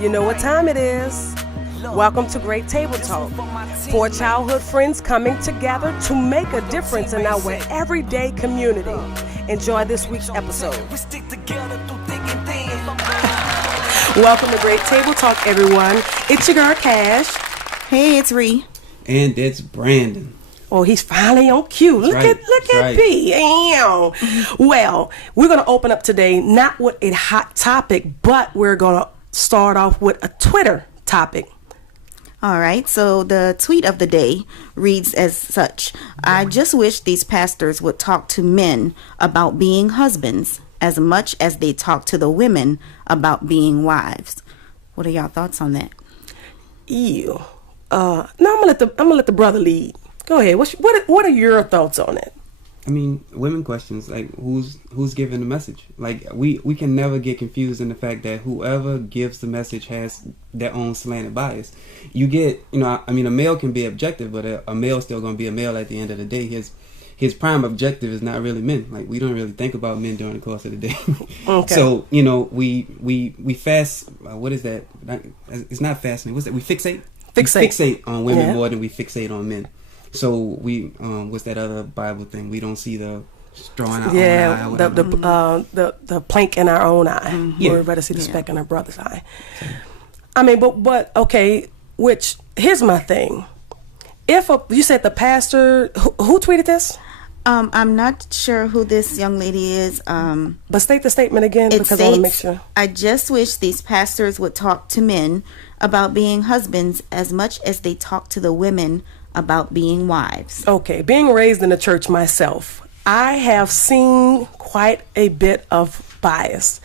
You know what time it is. Welcome to Great Table Talk. Four childhood friends coming together to make a difference in our everyday community. Enjoy this week's episode. Welcome to Great Table Talk, everyone. It's your girl, Cash. Hey, it's Ree. And it's Brandon. Oh, he's finally on cue. Look at B. Well, we're going to open up today not with a hot topic, but we're going to start off with a Twitter topic. All right, so the tweet of the day reads as such. I just wish these pastors would talk to men about being husbands as much as they talk to the women about being wives. What are y'all thoughts on that? Ew. No, I'm gonna let the brother lead. Go ahead. What are your thoughts on it? I mean, women questions, like who's giving the message? Like we can never get confused in the fact that whoever gives the message has their own slanted bias. You get, I mean, a male can be objective, but a male's still going to be a male at the end of the day. His prime objective is not really men. Like we don't really think about men during the course of the day. Okay. So we fast. What is that? It's not fascinating. What's that? We fixate. We fixate on women more than we fixate on men. So we what's that other Bible thing? We don't see the straw in our own eye. The plank in our own eye. Mm-hmm. We'd rather see the speck in our brother's eye. I mean, but okay. Which here's my thing. You said the pastor who tweeted this? I'm not sure who this young lady is. But state the statement again because I want to make sure. I just wish these pastors would talk to men about being husbands as much as they talk to the women about being wives. Okay, being raised in the church myself, I have seen quite a bit of bias,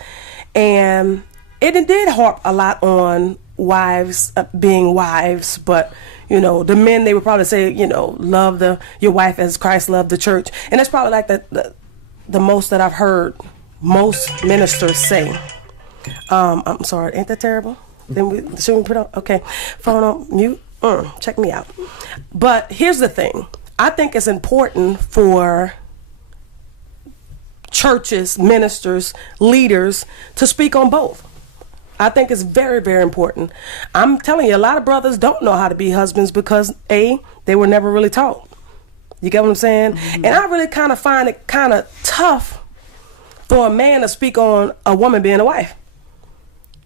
and it did harp a lot on wives being wives, but the men, they would probably say, love your wife as Christ loved the church, and that's probably like the most that I've heard most ministers say. I'm sorry, ain't that terrible? Then should we put on? Okay, phone on mute. Check me out. But here's the thing. I think it's important for churches, ministers, leaders to speak on both. I think it's very, very important. I'm telling you, a lot of brothers don't know how to be husbands because they were never really taught. You get what I'm saying? Mm-hmm. And I really kind of find it kind of tough for a man to speak on a woman being a wife.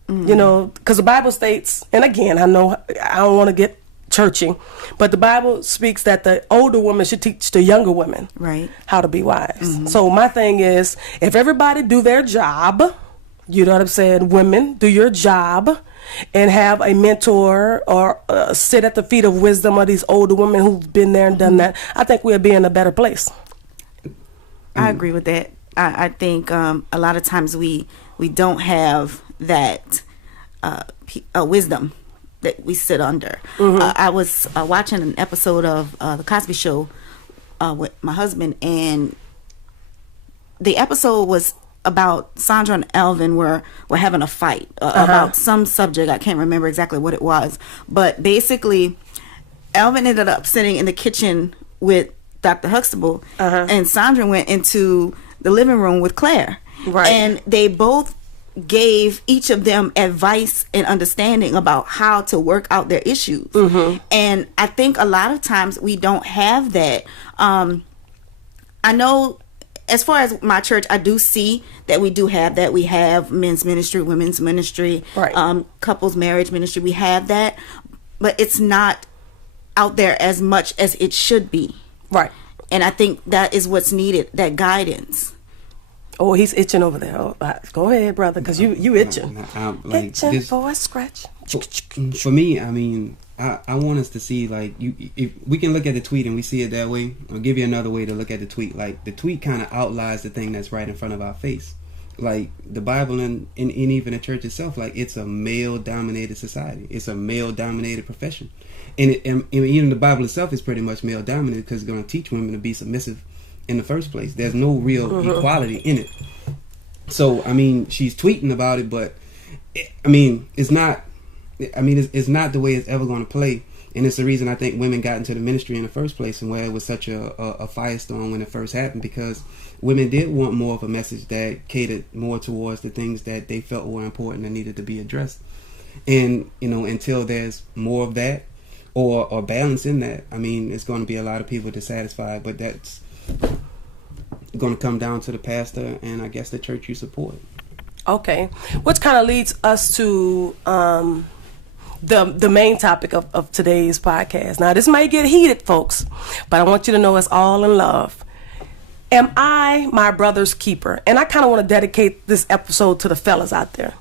Mm-hmm. Because the Bible states, and again, I know I don't want to get churchy, but the Bible speaks that the older woman should teach the younger women how to be wives. Mm-hmm. So my thing is, if everybody do their job, you know what I'm saying, women, do your job and have a mentor or sit at the feet of wisdom of these older women who've been there and done that, I think we'll be in a better place. I agree with that. I think a lot of times we don't have that wisdom that we sit under. Mm-hmm. I was watching an episode of The Cosby Show with my husband, and the episode was about Sandra and Elvin were having a fight about some subject. I can't remember exactly what it was, but basically Elvin ended up sitting in the kitchen with Dr. Huxtable, and Sandra went into the living room with Claire, and they both gave each of them advice and understanding about how to work out their issues. Mm-hmm. And I think a lot of times we don't have that. I know as far as my church, I do see that we do have that. We have men's ministry, women's ministry, couples marriage ministry. We have that, but it's not out there as much as it should be. Right. And I think that is what's needed, that guidance. Oh, he's itching over there. Oh, go ahead, brother, because you itching. Itching for a scratch. For me, I mean, I want us to see, like, if we can look at the tweet and we see it that way. I'll give you another way to look at the tweet. Like, the tweet kind of outlines the thing that's right in front of our face. Like, the Bible and even the church itself, like, it's a male-dominated society. It's a male-dominated profession. And even the Bible itself is pretty much male-dominated because it's going to teach women to be submissive in the first place. There's no real equality in it. So, I mean, she's tweeting about it, but, it's not the way it's ever going to play. And it's the reason I think women got into the ministry in the first place and where it was such a firestorm when it first happened, because women did want more of a message that catered more towards the things that they felt were important and needed to be addressed. And, until there's more of that or balance in that, I mean, it's going to be a lot of people dissatisfied, but that's going to come down to the pastor and I guess the church you support. Okay. Which kind of leads us to the main topic of today's podcast. Now, this might get heated, folks, but I want you to know it's all in love. Am I my brother's keeper? And I kind of want to dedicate this episode to the fellas out there.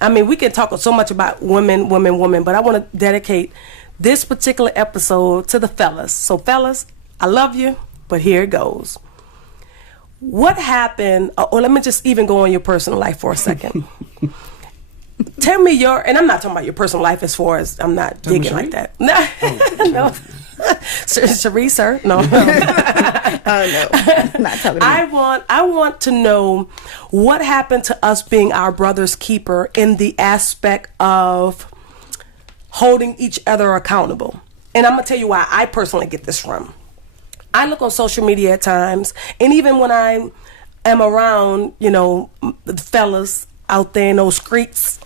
I mean, we can talk so much about women, but I want to dedicate this particular episode to the fellas. So, fellas, I love you, but here it goes. What happened, or let me just even go on your personal life for a second. Tell me and I'm not talking about your personal life as far as I'm not digging like that. No, no. Cherie, sir? No. No, not talking to me. I want to know what happened to us being our brother's keeper in the aspect of holding each other accountable. And I'm going to tell you why I personally get this from. I look on social media at times, and even when I am around, the fellas out there in those streets,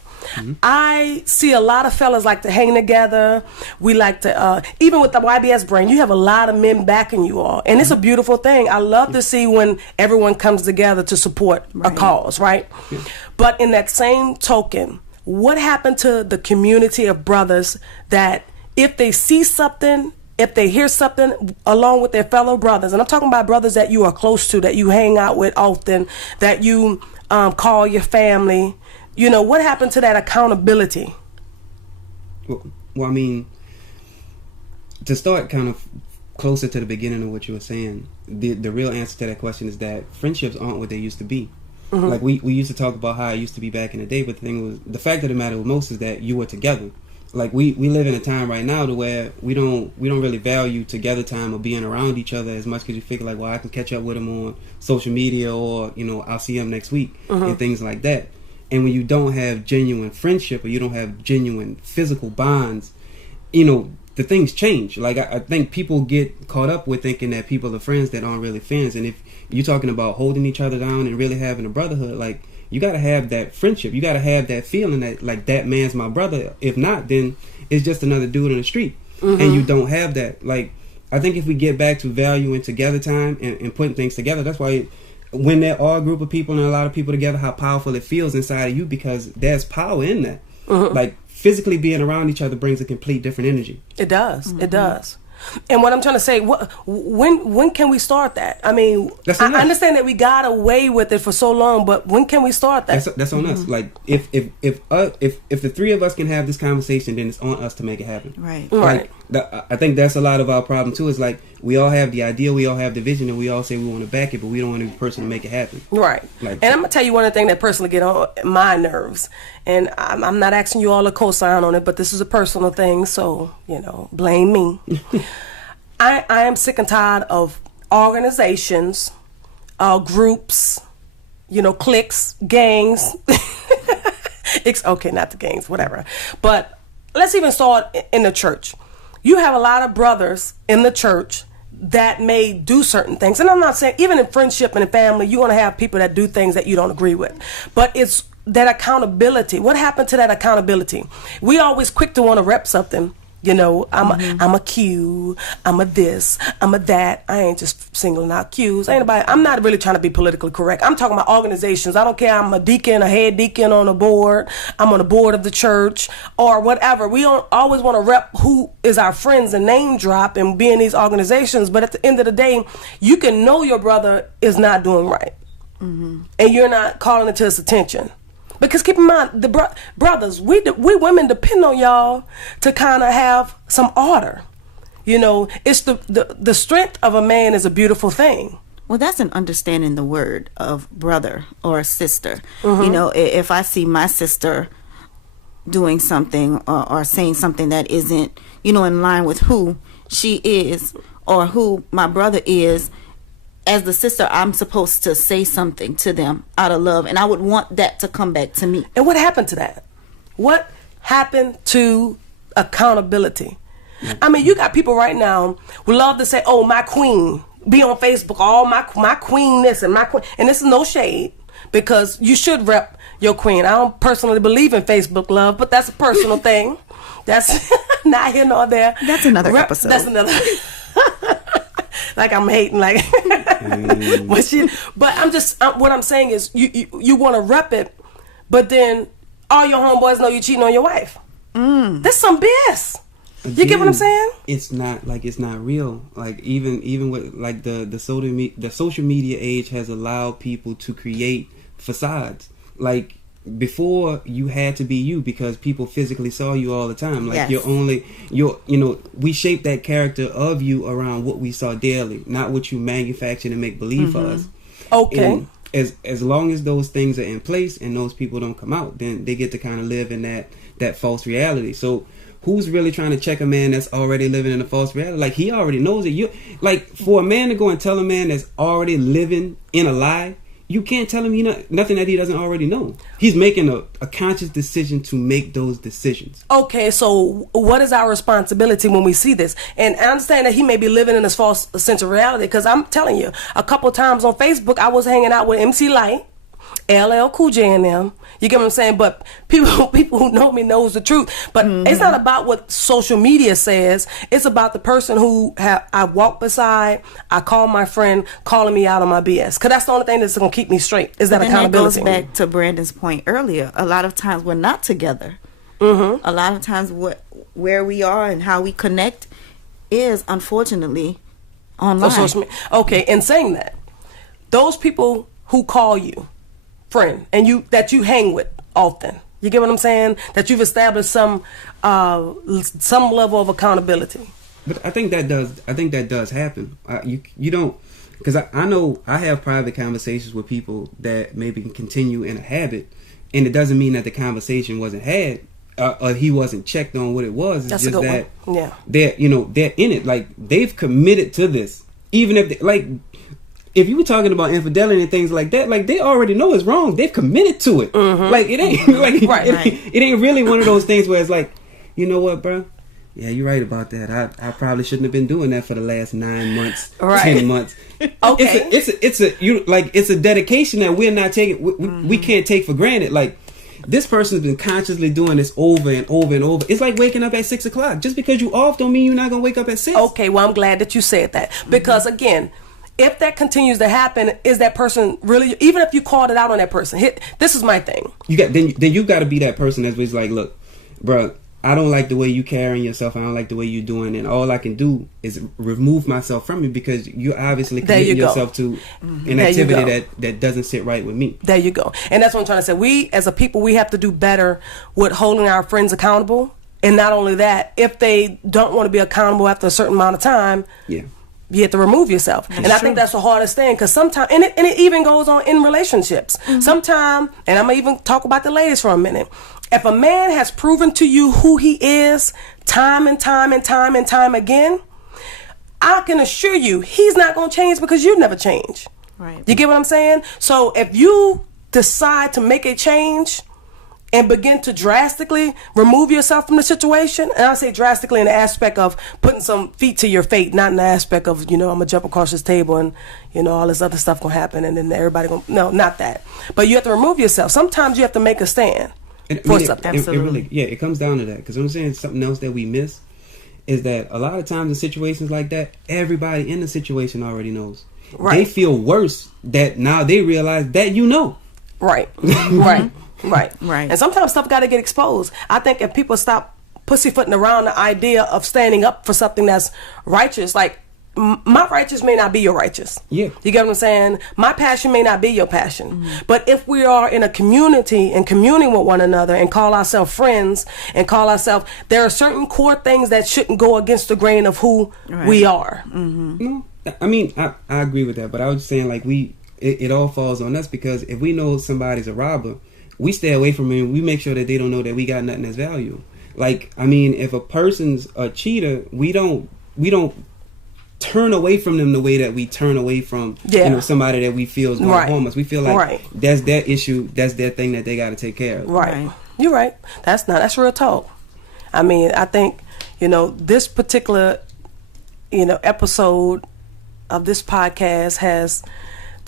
I see a lot of fellas like to hang together. We like to, even with the YBS brand, you have a lot of men backing you all. And it's a beautiful thing. I love to see when everyone comes together to support a cause, right? Yeah. But in that same token, what happened to the community of brothers that if they see something, if they hear something along with their fellow brothers, and I'm talking about brothers that you are close to, that you hang out with often, that you call your family, what happened to that accountability? Well, I mean, to start kind of closer to the beginning of what you were saying, the real answer to that question is that friendships aren't what they used to be. Mm-hmm. Like we used to talk about how it used to be back in the day, but the fact of the matter with most is that you were together. Like we live in a time right now to where we don't really value together time or being around each other as much because you figure like, well, I can catch up with them on social media or I'll see them next week and things like that. And when you don't have genuine friendship or you don't have genuine physical bonds, the things change. Like I think people get caught up with thinking that people are friends that aren't really friends. And if you're talking about holding each other down and really having a brotherhood, like you got to have that friendship. You got to have that feeling that like that man's my brother. If not, then it's just another dude in the street. And you don't have that. Like I think if we get back to valuing together time and putting things together, that's why when there are a group of people and a lot of people together, how powerful it feels inside of you because there's power in that. Like physically being around each other brings a complete different energy. It does. It does. And what I'm trying to say, when can we start that? I mean, I understand that we got away with it for so long, but when can we start that? That's on us. Like if the three of us can have this conversation, then it's on us to make it happen. Right. Like, I think that's a lot of our problem too. Is like we all have the idea, we all have the vision, and we all say we want to back it, but we don't want to be the person to make it happen. Right. Like, and I'm gonna tell you one thing that personally get on my nerves, and I'm not asking you all to co-sign on it, but this is a personal thing, so blame me. I am sick and tired of organizations, groups, cliques, gangs. Okay, not the gangs, whatever. But let's even start in the church. You have a lot of brothers in the church that may do certain things. And I'm not saying, even in friendship and in family, you're going to have people that do things that you don't agree with. But it's that accountability. What happened to that accountability? We always quick to want to rep something. I'm a Q, I'm a this, I'm a that. I ain't just singling out Qs. I'm not really trying to be politically correct. I'm talking about organizations. I don't care. I'm a deacon, a head deacon on a board. I'm on the board of the church or whatever. We don't always want to rep who is our friends and name drop and be in these organizations. But at the end of the day, you can know your brother is not doing right. And you're not calling it to his attention. Because keep in mind, the brothers, we women depend on y'all to kind of have some order. It's the strength of a man is a beautiful thing. Well, that's an understanding the word of brother or sister. If I see my sister doing something or saying something that isn't, in line with who she is or who my brother is, as the sister, I'm supposed to say something to them out of love, and I would want that to come back to me. And what happened to that? What happened to accountability? I mean, you got people right now who love to say, "Oh, my queen," be on Facebook, "Oh, my queen this and my queen," and this is no shade, because you should rep your queen. I don't personally believe in Facebook love, but that's a personal thing. That's not here nor there. That's another episode. That's another. Like I'm hating, like. But I'm just. What I'm saying is, you want to rep it, but then all your homeboys know you cheating on your wife. That's some BS. Again, you get what I'm saying? It's not real. Like even with like the social media age has allowed people to create facades. Like before, you had to be you because people physically saw you all the time. Like yes. We shaped that character of you around what we saw daily, not what you manufactured and make believe for us. Okay. And as long as those things are in place and those people don't come out, then they get to kind of live in that false reality. So who's really trying to check a man that's already living in a false reality? Like, he already knows it. You like, for a man to go and tell a man that's already living in a lie, you can't tell him nothing that he doesn't already know. He's making a conscious decision to make those decisions. Okay, so what is our responsibility when we see this? And I understand that he may be living in this false sense of reality, because I'm telling you, a couple times on Facebook, I was hanging out with MC Lyte, LL Cool J and them. You get what I'm saying? But people who know me knows the truth. But it's not about what social media says. It's about the person who I walk beside. I call my friend calling me out on my BS. Because that's the only thing that's going to keep me straight, is that accountability. That goes back to Brandon's point earlier. A lot of times we're not together. A lot of times where we are and how we connect is, unfortunately, online. Okay, in saying that, those people who call you friend and that you hang with often, you get what I'm saying, that you've established some level of accountability. But I think that does happen. You don't, because I know I have private conversations with people that maybe can continue in a habit, and it doesn't mean that the conversation wasn't had or he wasn't checked on what it was. It's just that they're in it, like they've committed to this, even if if you were talking about infidelity and things like that, like they already know it's wrong. They've committed to it. Like it ain't it ain't really one of those things where it's like, you know what, bro? Yeah, you're right about that. I probably shouldn't have been doing that for the last 9 months, 10 months. Okay, it's a dedication that we're not taking. We can't take for granted. Like, this person's been consciously doing this over and over and over. It's like waking up at 6 o'clock. Just because you off don't mean you're not gonna wake up at 6. Okay, well, I'm glad that you said that, because again, if that continues to happen, is that person really, even if you called it out on that person, this is my thing. Then you got to be that person that's like, look, bro, I don't like the way you carrying yourself. I don't like the way you doing, and all I can do is remove myself from you, because you're obviously committing yourself to an activity that doesn't sit right with me. There you go. And that's what I'm trying to say. We, as a people, we have to do better with holding our friends accountable. And not only that, if they don't want to be accountable after a certain amount of time, you have to remove yourself. That's true. I think that's the hardest thing, because sometimes, and it even goes on in relationships. Sometimes, and I'm going to even talk about the ladies for a minute. If a man has proven to you who he is time and time and time and time again, I can assure you he's not going to change, because you never change. Right. You get what I'm saying? So if you decide to make a change and begin to drastically remove yourself from the situation, and I say drastically in the aspect of putting some feet to your fate, not in the aspect of, I'm gonna jump across this table and all this other stuff gonna happen and then everybody gonna, no, not that. But you have to remove yourself. Sometimes you have to make a stand for something. Absolutely. It comes down to that, because I'm saying something else that we miss is that a lot of times in situations like that, everybody in the situation already knows. Right. They feel worse that now they realize that Right. Right. Right. And sometimes stuff got to get exposed. I think if people stop pussyfooting around the idea of standing up for something that's righteous, like my righteous may not be your righteous. Yeah. You get what I'm saying? My passion may not be your passion. But if we are in a community and communing with one another and call ourselves friends and there are certain core things that shouldn't go against the grain of who we are. I mean, I agree with that, but I was just saying, like, it all falls on us, because if we know somebody's a robber, we stay away from him. We make sure that they don't know that we got nothing that's value. Like, I mean, if a person's a cheater, we don't turn away from them the way that we turn away from somebody that we feel is going to harm us. We feel like that's their issue, that's their thing that they got to take care of. Right. You're right. That's real talk. I mean, I think this particular episode of this podcast has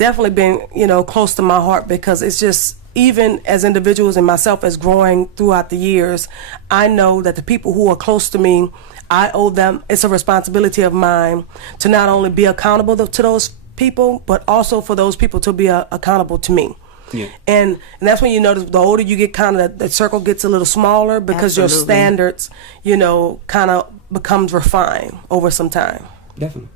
definitely been, you know, close to my heart, because it's just, even as individuals and myself as growing throughout the years, I know that the people who are close to me, I owe them, it's a responsibility of mine to not only be accountable to those people, but also for those people to be accountable to me. Yeah. And that's when you notice the older you get, kind of the circle gets a little smaller, because Absolutely. your standards, you know, kind of becomes refined over some time. Definitely.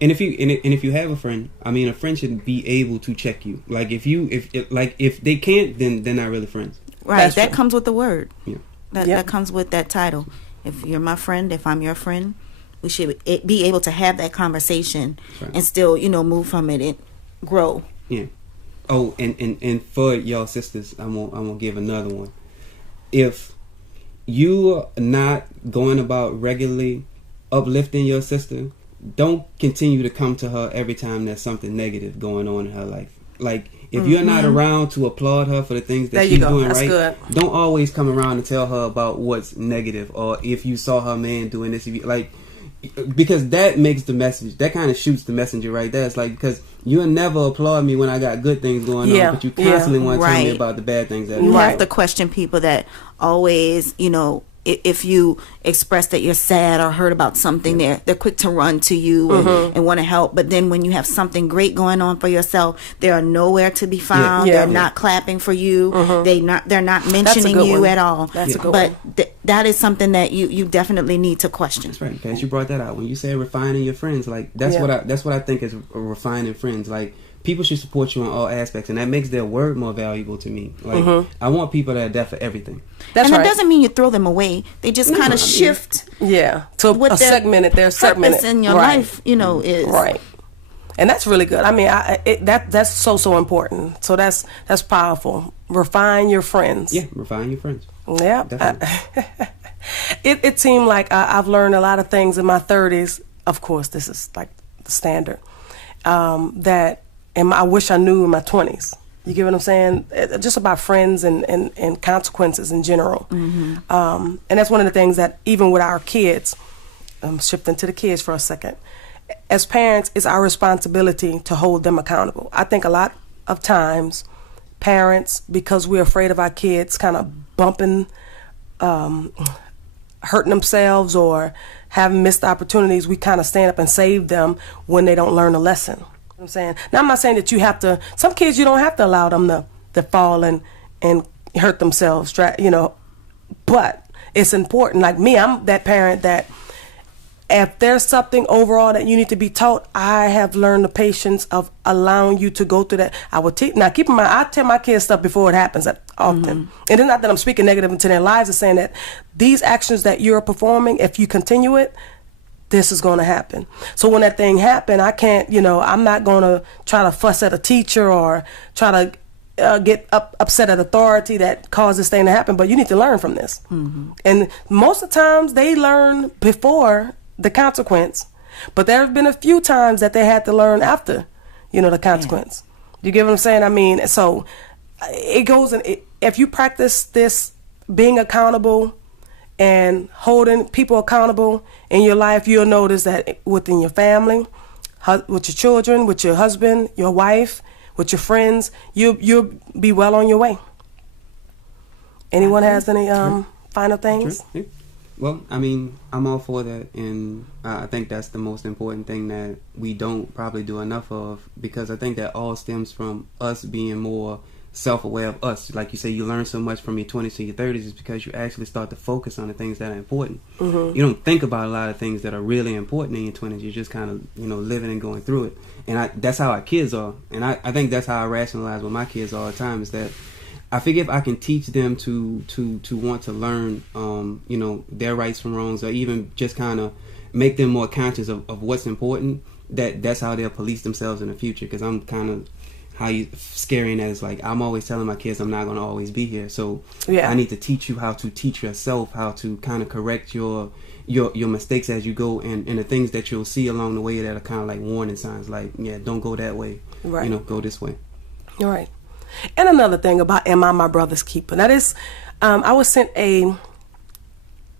And if you have a friend, I mean, a friend should be able to check you. Like if they can't, then they're not really friends. Right. That's That true. comes with the word. Yeah. That comes with that title. If you're my friend, if I'm your friend, we should be able to have that conversation Right. and still, you know, move from it and grow. Yeah. Oh, and for y'all sisters, I'm gonna give another one. If you are not going about regularly uplifting your sister, don't continue to come to her every time there's something negative going on in her life. Like, if you're not around to applaud her for the things that There you she's go. doing That's right, good. don't always come around and tell her about what's negative, or if you saw her man doing this, because that makes the message, that kind of shoots the messenger right there. It's like, because you'll never applaud me when I got good things going Yeah, on, but you constantly want to tell me right. about the bad things that You Right. have to question people that always, you know, if you express that you're sad or hurt about something, they're quick to run to you and want to help. But then when you have something great going on for yourself, they are nowhere to be found. Yeah. They're Yeah. not clapping for you. They're not mentioning good you one. at all. That's a good but one. that is something that you definitely need to question. That's right, because you brought that out when you say refining your friends. Like, that's Yeah. what I think is refining friends. Like, people should support you in all aspects, and that makes their word more valuable to me. Like, I want people that are there for everything. That's And right. that doesn't mean you throw them away. They just kind I of mean- shift Yeah, to what a their segmented, their segmented purpose in your right. life, you know, is. Right. And that's really good. I mean, that's so important. So that's powerful. Refine your friends. Yeah, refine your friends. Yeah. Definitely. It seemed like I've learned a lot of things in my 30s. Of course, this is like the standard. That I wish I knew in my 20s. You get what I'm saying? Just about friends and consequences in general. And that's one of the things that even with our kids, I'm shifting to the kids for a second. As parents, it's our responsibility to hold them accountable. I think a lot of times, parents, because we're afraid of our kids kind of bumping, hurting themselves or having missed opportunities, we kind of stand up and save them when they don't learn a lesson. You know what I'm saying? Now, I'm not saying that you have to, some kids you don't have to allow them to fall and hurt themselves, you know, but it's important. Like me, I'm that parent that if there's something overall that you need to be taught, I have learned the patience of allowing you to go through that. I will teach. Now, keep in mind, I tell my kids stuff before it happens often. And it's not that I'm speaking negative into their lives. It's saying that these actions that you're performing, if you continue it, this is going to happen. So when that thing happen, I can't, you know, I'm not going to try to fuss at a teacher or try to get upset at authority that caused this thing to happen. But you need to learn from this. And most of the times they learn before the consequence, but there have been a few times that they had to learn after, you know, the consequence. You get what I'm saying? I mean, so it goes in. If you practice this, being accountable and holding people accountable in your life, you'll notice that within your family, with your children, with your husband, your wife, with your friends, you'll be well on your way. Anyone has any final things? Sure. Yeah. Well, I mean, I'm all for that, and I think that's the most important thing that we don't probably do enough of, because I think that all stems from us being more self-aware of us. Like you say, you learn so much from your 20s to your 30s is because you actually start to focus on the things that are important. You don't think about a lot of things that are really important in your 20s. You're just kind of, you know, living and going through it. And that's how our kids are. And I think that's how I rationalize with my kids all the time, is that I figure if I can teach them to want to learn, you know, their rights from wrongs, or even just kind of make them more conscious of what's important, that's how they'll police themselves in the future. Because I'm kind of scary that is, like, I'm always telling my kids I'm not going to always be here. So I need to teach you how to teach yourself, how to kind of correct your mistakes as you go, and the things that you'll see along the way that are kind of like warning signs, like, yeah, don't go that way, Right. you know, go this way. All right. And another thing about am I my brother's keeper? That is, I was sent a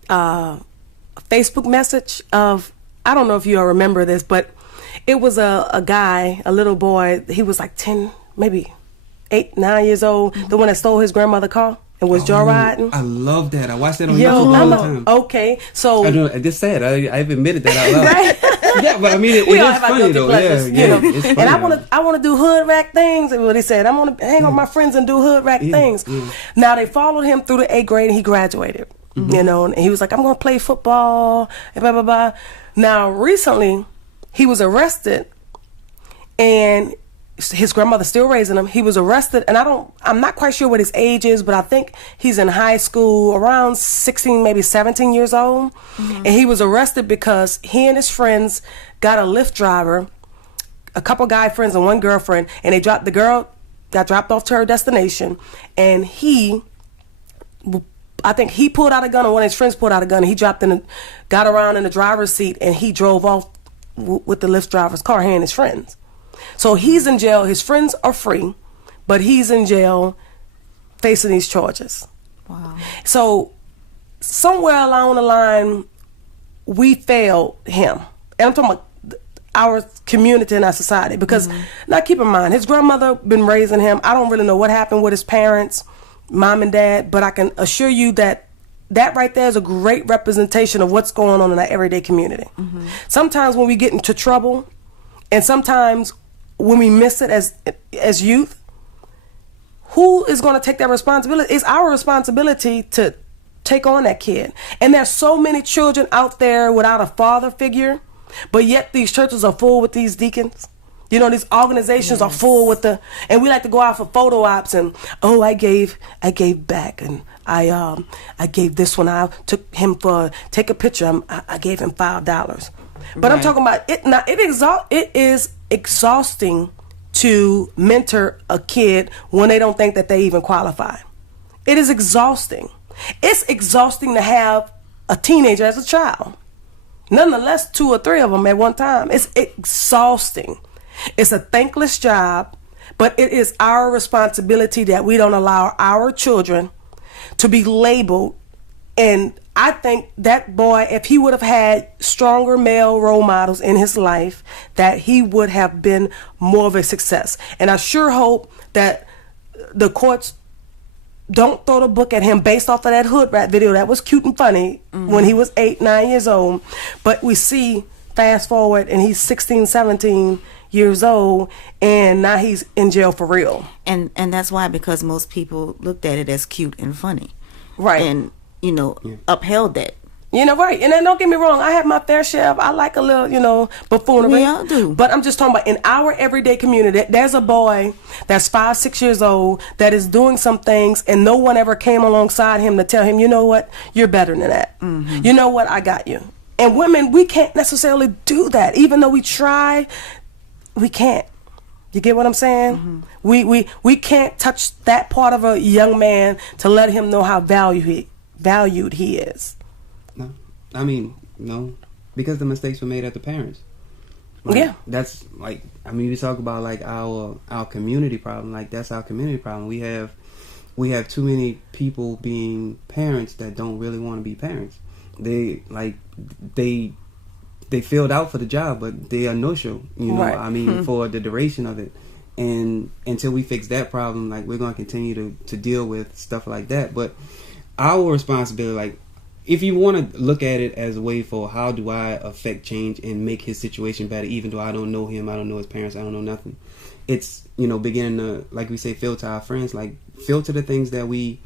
Facebook message of, I don't know if you all remember this, but It was a guy, a little boy. He was like 10, maybe 8, 9 years old. The one that stole his grandmother's car and was joyriding. I love that. I watch that on Yo, YouTube all the time. Okay, so I know. I just said I've admitted that out loud. right? Yeah, but I mean, it We all is have our funny guilty though. pleasures, Yeah, you know. it's funny. And I want to do hood rat things. And what he said, I want to hang out with my friends and do hood rat things. yeah. Now they followed him through the 8th grade, and he graduated. You know, and he was like, I'm going to play football, and blah blah blah. Now recently, he was arrested, and his grandmother still raising him. He was arrested, and I'm not quite sure what his age is, but I think he's in high school, around 16, maybe 17 years old. And he was arrested because he and his friends got a Lyft driver, a couple guy friends and one girlfriend, and the girl got dropped off to her destination, and I think he pulled out a gun, or one of his friends pulled out a gun, and he got around in the driver's seat, and he drove off with the Lyft driver's car, he and his friends. So he's in jail. His friends are free, but he's in jail facing these charges. Wow. So somewhere along the line, we failed him. And I'm talking about our community and our society. Because now keep in mind, his grandmother been raising him. I don't really know what happened with his parents, mom and dad, but I can assure you that right there is a great representation of what's going on in our everyday community. Sometimes when we get into trouble, and sometimes when we miss it as youth, who is going to take that responsibility? It's our responsibility to take on that kid. And there's so many children out there without a father figure, but yet these churches are full with these deacons. You know, these organizations are full with and we like to go out for photo ops and, I gave back, and I gave this one. I took him take a picture. I gave him $5. But I'm talking about it. Now it is exhausting to mentor a kid when they don't think that they even qualify. It is exhausting. It's exhausting to have a teenager as a child. Nonetheless, 2 or 3 of them at one time. It's exhausting. It's a thankless job, but it is our responsibility that we don't allow our children to be labeled. And I think that boy, if he would have had stronger male role models in his life, that he would have been more of a success. And I sure hope that the courts don't throw the book at him based off of that hood rat video. That was cute and funny when he was 8, 9 years old. But we see, fast forward, and he's 16, 17 years old, and now he's in jail for real. And that's why, because most people looked at it as cute and funny. Right. And, upheld that. Right. And then don't get me wrong, I have my fair share of, I like a little, buffoonery. We all do. But I'm just talking about in our everyday community, there's a boy that's 5, 6 years old that is doing some things, and no one ever came alongside him to tell him, you know what, you're better than that. You know what, I got you. And women, we can't necessarily do that. Even though we try, we can't. You get what I'm saying? We can't touch that part of a young man to let him know how valued he is. No, I mean, no, because the mistakes were made at the parents. That's we talk about like our community problem. Like, that's our community problem. We have too many people being parents that don't really want to be parents. They filled out for the job, but they are no-show, Right. For the duration of it. And until we fix that problem, like, we're going to continue to deal with stuff like that. But our responsibility, like, if you want to look at it as a way for how do I affect change and make his situation better, even though I don't know him, I don't know his parents, I don't know nothing. It's, beginning to, like we say, filter our friends, like, filter the things that we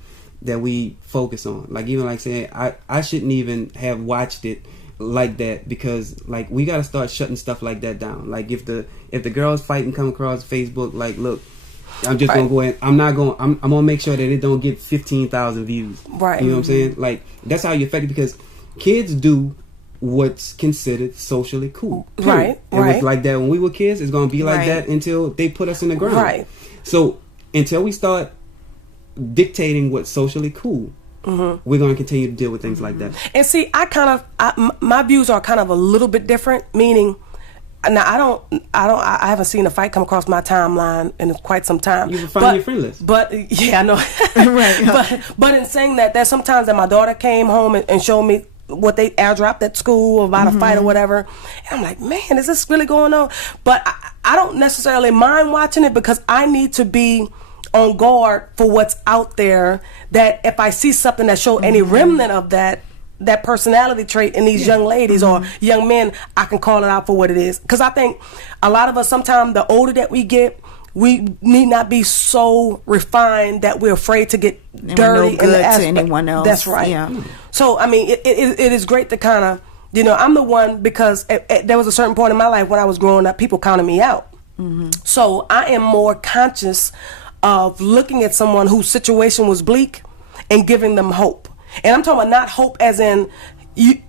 focus on. Like, even like saying, I shouldn't even have watched it like that, because like, we got to start shutting stuff like that down. Like, if the girls fighting come across Facebook, like, look, I'm just gonna go ahead. I'm gonna make sure that it don't get 15,000 views. Right. You know what I'm saying? Like, that's how you affect it, because kids do what's considered socially cool. Period. Right. It was like that when we were kids. It's gonna be like that until they put us in the ground. Right. So until we start dictating what's socially cool, we're going to continue to deal with things like that. And see, my views are kind of a little bit different, meaning, now I haven't seen a fight come across my timeline in quite some time. You can find your friend list. But yeah, I know. Right. But in saying that, there's sometimes that my daughter came home and showed me what they airdropped at school about a fight or whatever. And I'm like, man, is this really going on? But I don't necessarily mind watching it because I need to be on guard for what's out there, that if I see something that show any remnant of that personality trait in these young ladies or young men, I can call it out for what it is. Because I think a lot of us, sometimes the older that we get, we need not be so refined that we're afraid to get dirty no good to anyone else. That's right. Yeah. So I mean, it is great to kind of, I'm the one, because there was a certain point in my life when I was growing up, people counted me out. So I am more conscious of looking at someone whose situation was bleak and giving them hope. And I'm talking about not hope as in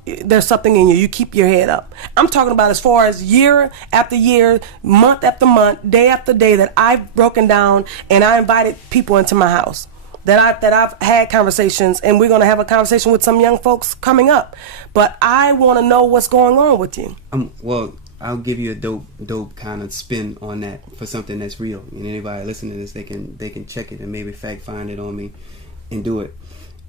there's something in you, you keep your head up. I'm talking about as far as year after year, month after month, day after day, that I've broken down and I invited people into my house, that I've had conversations, and we're going to have a conversation with some young folks coming up. But I want to know what's going on with you. Well, I'll give you a dope kind of spin on that for something that's real. And anybody listening to this, they can check it and maybe fact find it on me and do it.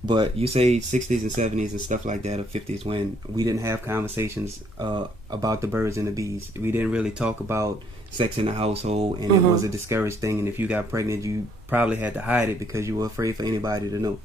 But you say 60s and 70s and stuff like that, or 50s, when we didn't have conversations about the birds and the bees. We didn't really talk about sex in the household, and it was a discouraged thing. And if you got pregnant, you probably had to hide it because you were afraid for anybody to know.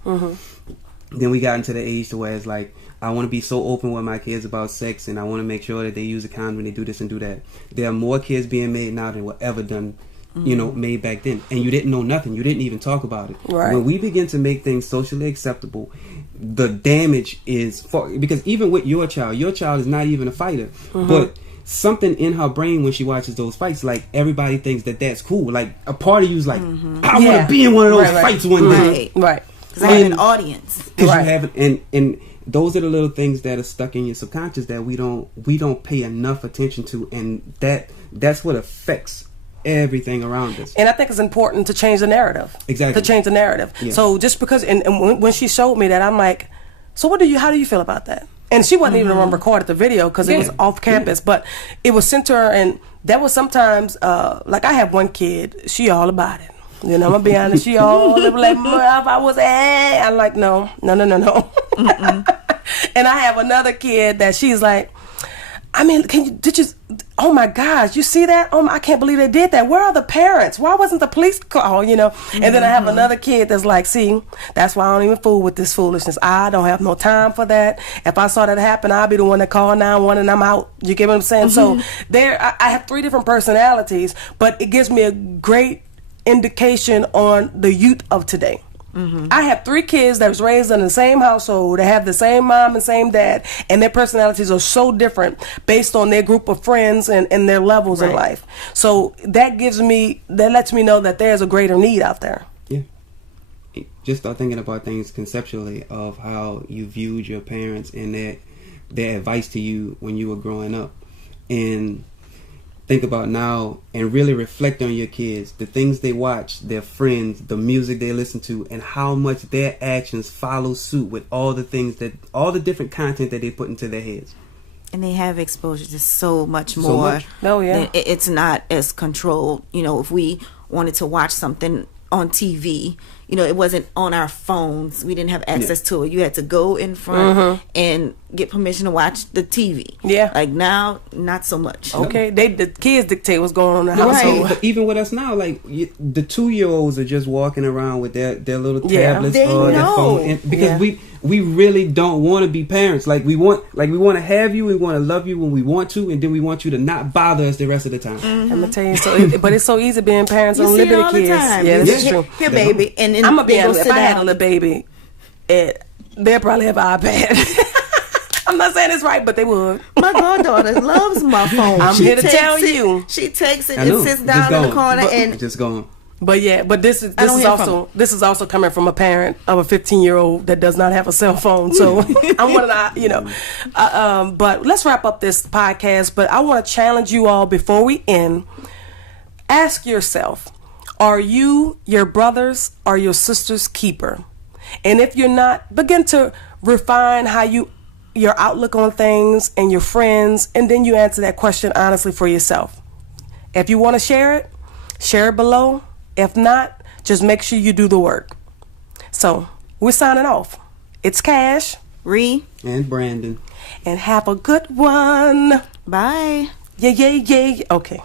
Then we got into the age to where it's like, I want to be so open with my kids about sex, and I want to make sure that they use a condom when they do this and do that. There are more kids being made now than were ever done, made back then. And you didn't know nothing. You didn't even talk about it. Right. When we begin to make things socially acceptable, the damage is far, because even with your child is not even a fighter, but something in her brain when she watches those fights, like everybody thinks that that's cool. Like a part of you's like, I want to be in one of those fights one day. Right. Because I have an audience. Because you have it, and those are the little things that are stuck in your subconscious that we don't pay enough attention to, and that's what affects everything around us. And I think it's important to change the narrative. Exactly. To change the narrative. Yeah. So just because, and when she showed me that, I'm like, so how do you feel about that? And she wasn't even on recorded the video because it was off campus, but it was sent to her, and that was sometimes, like I have one kid, she all about it. I'm gonna be honest, she all like, if I was, I'm like, no. And I have another kid that she's like, I mean, oh my gosh, you see that? I can't believe they did that. Where are the parents? Why wasn't the police called, And then I have another kid that's like, see, that's why I don't even fool with this foolishness. I don't have no time for that. If I saw that happen, I'll be the one that called 911 and I'm out. You get what I'm saying? So I have 3 different personalities, but it gives me a great indication on the youth of today. I have 3 kids that was raised in the same household, that have the same mom and same dad, and their personalities are so different based on their group of friends and their levels in life. So that lets me know that there's a greater need out there. Yeah. Just start thinking about things conceptually of how you viewed your parents and their advice to you when you were growing up, and think about now and really reflect on your kids, the things they watch, their friends, the music they listen to, and how much their actions follow suit with all the different content that they put into their heads. And they have exposure to so much more. Oh, yeah. It's not as controlled. If we wanted to watch something on TV, it wasn't on our phones. We didn't have access to it. You had to go in front and get permission to watch the TV. Yeah. Like now, not so much. Okay. The kids dictate what's going on in the household. But even with us now, like the 2-year-olds are just walking around with their little tablets or their phone, because we really don't want to be parents. Like we want to have you, we want to love you when we want to, and then we want you to not bother us the rest of the time. I'm gonna tell you, but it's so easy being parents on Liberty Kids. Yeah, that's true. Here, baby, and then I'm gonna be honest. If I had a little baby, they'll probably have an iPad. I'm not saying it's right, but they would. My goddaughter loves my phone. I'm here to tell you. She takes it and sits down in the corner and just going. But this is also coming from a parent of a 15-year-old that does not have a cell phone. So I'm one of the, but let's wrap up this podcast. But I want to challenge you all before we end. Ask yourself, are you your brother's or your sister's keeper? And if you're not, begin to refine your outlook on things and your friends, and then you answer that question honestly for yourself. If you want to share it below. If not, just make sure you do the work. So we're signing off. It's Cash, Ree, And Brandon. And have a good one. Bye. Yeah. Okay.